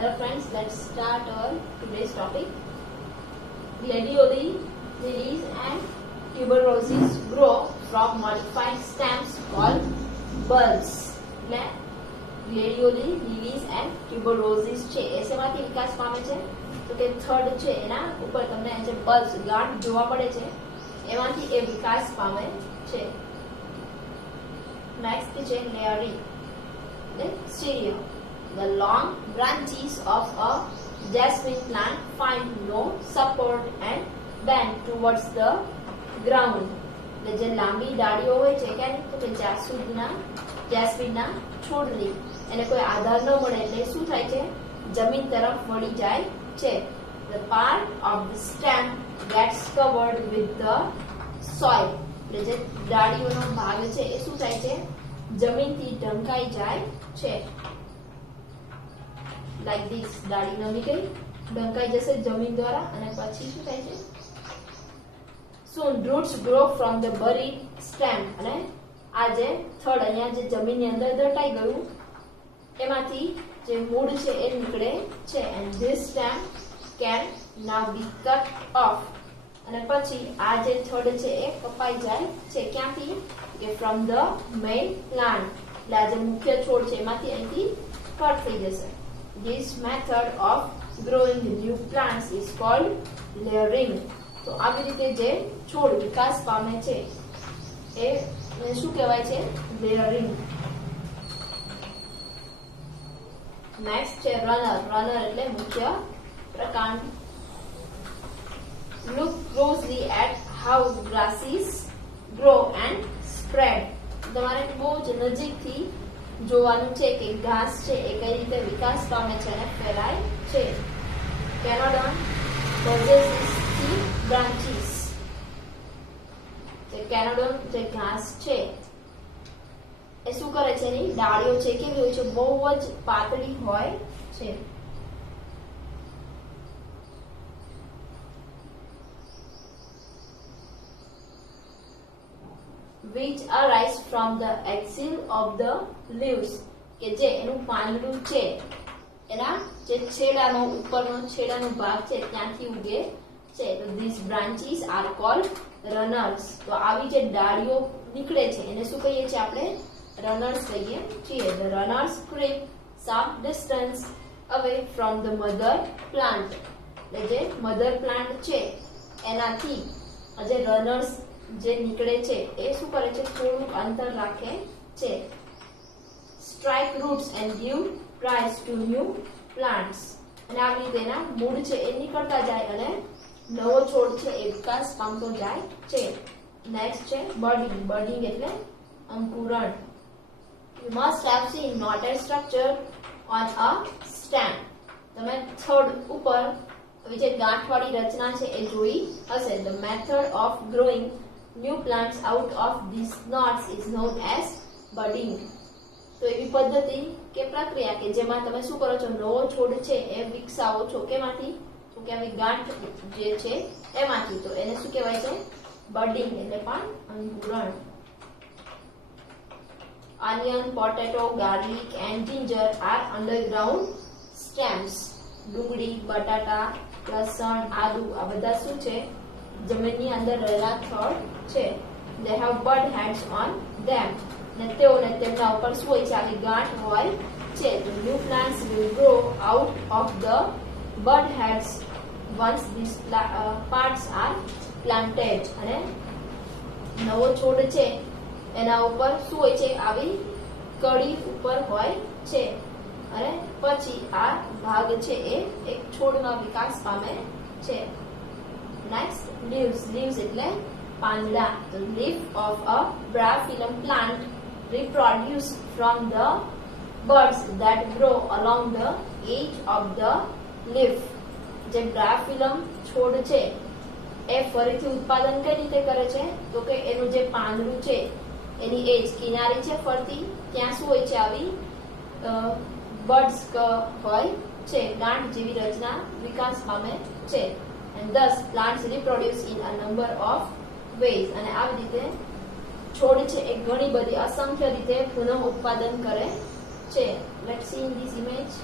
Hello friends, let's start our today's topic. Gladioli, lilies and tuberoses grow from modified stems called bulbs. Gladioli, lilies and tuberoses છે એ શેમાંથી વિકાસ પામે છે? તો કે third છે એના ઉપર તમને જે બલ્બ્સ ગાંઠ જોવા મળે છે એમાંથી એ વિકાસ પામે છે. નેક્સ્ટ છે layering. Stereo. The long branches of a jasmine plant find no support and bend towards the ground. એટલે જે લાંબી ડાળીઓ હોય છે કે જાસ્મિનના છોડની એને કોઈ આધાર ન મળે એટલે શું થાય છે? જમીન તરફ વળી જાય છે. The part of the stem gets covered with the soil. એટલે જે ડાળીઓનો ભાગ છે એ શું થાય છે? જમીનથી ઢંકાઈ જાય છે. લાઈક ધીસ, ડાળી નમી ગઈ, ઢંકાઈ જશે જમીન દ્વારા અને પછી શું થાય છે? Soon roots grow from the buried stem. અને આ જે થડ અહીંયા જે જમીનની અંદર દટાઈ ગયું એમાંથી જે મૂળ છે એ નીકળે છે. and this stem can now be cut off. અને પછી આ જે થડ છે એ કપાઈ જાય છે. ક્યાંથી? કે from the main plant. એટલે આ જે મુખ્ય છોડ છે એમાંથી અહીંથી કટ થઈ જશે. This method of growing new plants is called layering. તો આવી રીતે જે છોડ વિકાસ પામે છે એ શું કહેવાય છે? લેયરિંગ. નેક્સ્ટ છે રનર. રનર એટલે મુખ્ય પ્રકાર. Look closely at how grasses grow and spread. તમારે બહુ જ નજીકથી જોવાનું છે કે ઘાસ છે એ કઈ રીતે વિકાસ પામે છે અને ફેલાય છે. Canodon possesses three branches. જે કેનોડોન જે ઘાસ છે એ શું કરે છે? એની ડાળીઓ છે કેવી હોય છે? બહુ જ પાતળી હોય છે. which arise from the axil of the leaves. કે જે એનું પાંદડું છે એના જે છેડાનો ઉપરનો છેડાનો ભાગ છે ત્યાંથી ઉગે છે. તો these branches are called runners. તો આવી જે ડાળીઓ નીકળે છે એને શું કહીએ છીએ આપણે? રનર્સ કહીએ છીએ. The runners creep some distance away from the mother plant. એટલે જે મધર પ્લાન્ટ છે એનાથી જે રનર્સ જે નીકળે છે એ શું કરે છે? થોડુંક અંતર રાખે છે. Strike roots and give rise to new plants. અને આવી રીતે એના મૂળ છે એ નીકળતા જાય અને નવો છોડ છે એ વિકાસ પામતો જાય છે. નેક્સ્ટ છે બડિંગ. બડિંગ એટલે અંકુરણ. You must have seen knotted structure on a stem. તમે છોડ ઉપર જે ગાંઠવાળી રચના છે એ જોઈ હશે. The method of growing new plants out of these knots is known as budding. તો એવી પદ્ધતિ કે પ્રક્રિયા કે જેમાં તમે શું કરો છો? નવો છોડ છે એ વિકસાવો છો. કેમાંથી? તો કે આવી ગાંઠ જે છે એમાંથી. તો એને શું કહેવાય છે? બડિંગ એટલે પણ અંકુરણ. Onion, potato, garlic and ginger are underground stems. ડુંગળી, બટાટા, લસણ, આદુ આ બધા શું છે? જમીનની અંદર રહેલા થડ છે. They have bud heads on them. ને તેઓને તેમના ઉપર શું હોય છે? આવી ગાંઠ હોય છે. The new plants will grow out of the bud heads once these parts are planted. અને નવો છોડ છે એના ઉપર શું હોય છે? આવી કળી ઉપર હોય છે અને પછી આ ભાગ છે એ એક છોડમાં વિકાસ પામે છે. Next leaves. leaves એટલે પાંદડા. The leaf of a bryophyllum plant reproduce from the buds that grow along the edge of the leaf. જે બ્રાયોફિલમ છોડ છે એ ફરીથી ઉત્પાદન કઈ રીતે કરે છે? તો કે એનું જે પાંદડું છે એની એજ કિનારી છે ફરતી ત્યાં શું હોય છે? આવી બડ્સ હોય છે. ગાંઠ જેવી રચના વિકાસ પામે છે. And thus plants reproduce in a number of ways. અને આવી રીતે છોડ છે એ ઘણી બધી અસંખ્ય રીતે પુનઃ ઉત્પાદન કરે છે. Let's see in this image.